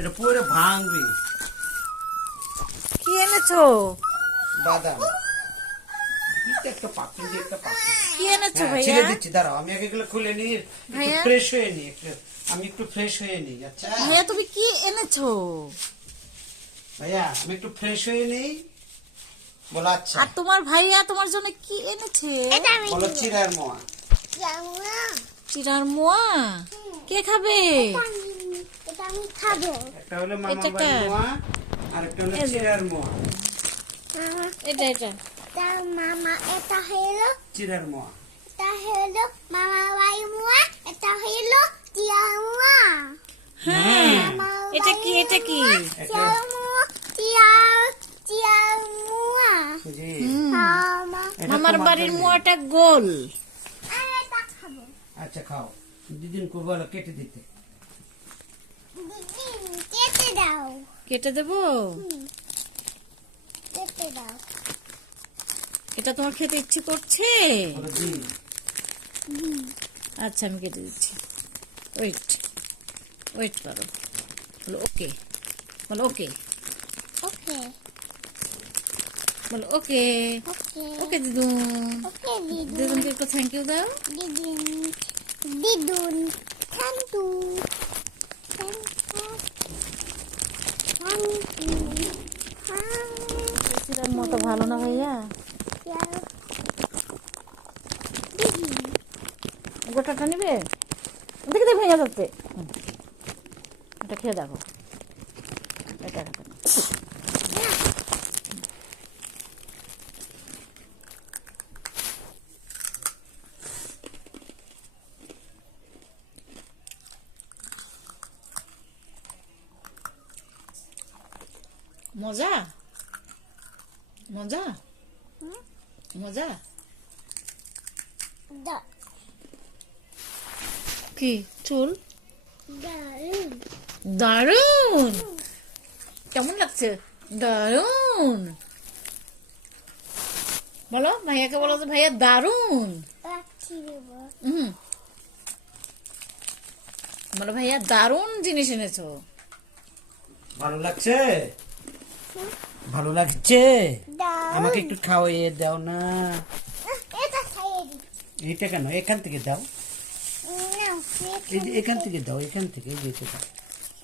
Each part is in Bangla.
এটা পুরো ভাঙবে। কি এনেছো? বাদাম। একটা পাখি একটা পাখি। কি এনেছো ভাইয়া? ছেড়ে দিচ্ছি, দাঁড়াও আমি আগে এগুলো খুলে নিই, একটু ভাইয়া? ফ্রেশ হয়ে নিই, আমি একটু ফ্রেশ হয়ে নিই। আচ্ছা ভাইয়া তুমি কি এনেছো? ভাইয়া আমি একটু ফ্রেশ হয়ে নিই। বলো আচ্ছা। আর তোমার ভাইয়া তোমার জন্য কি এনেছে? বলো চিড়ার মোয়া। চিড়ার মোয়া। কে খাবে? এটা আমি খাবো। একটা হলো মামা এটা বাড়ির কার? মোয়া, আর একটা হলো এই যে। চিড়ার মোয়া। এটা এটা তার মামা এটা হলো চিড়ার মোয়া। এটা হলো মামা বাই মুয়া, এটা হলো টিয়া মুয়া। হ্যাঁ এটা কি এটা কি? এটা টিয়া মুয়া। জি। মামা এটা মামার তোমার বাড়ির জন্য। মোয়াটা গোল। আমি এটা খাবো। আচ্ছা খাও, দিদিন কো বলো কেটে দিতে। দিদি কেটে দাও, কেটে দেবো? কেটে দাও। এটা তোমার খেতে ইচ্ছে করছে? বলো জি। আচ্ছা আমি কেটে দিচ্ছি। ওয়েট ওয়েট করো। বলো ওকে, বলো ওকে, ওকে বলো ওকে। ওকে ওকে দিদুন। ওকে দিদু দিদুনকে একটু থ্যাংক ইউ দাও। দিদুন দিদুন থ্যাংক ইউ চিড়ার মোয়াটা ভালো না ভাইয়া? গোটাটা নিবে? দেখে দেখে ভেঙে যাচ্ছে। এটা খেয়ে দেখো। এটা দেখো। মজা মজা মজা। কি চুল? দারুন। কেমন লাগছে? দারুন। বলো ভাইয়াকে, বলো তো ভাইয়া দারুন। বলো ভাইয়া দারুন জিনিস এনেছো। ভালো লাগছে? ভালো লাগছে? আমাকে একটু খাওয়াইয়ে দাও না। এটা খাইয়ে দিই। এইটা কেন? এখান থেকে দাও, নাও, এই যে এখান থেকে দাও, এখান থেকে এই যে এটা দাও।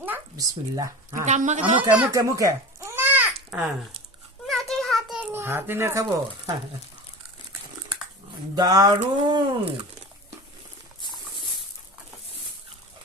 না বিসমিল্লাহ। হ্যাঁ এটা আম্মাকে দাও। মুখে মুখে মুখে। না হ্যাঁ না, তুই হাতে নে। হাতে না খাবো। দারুন।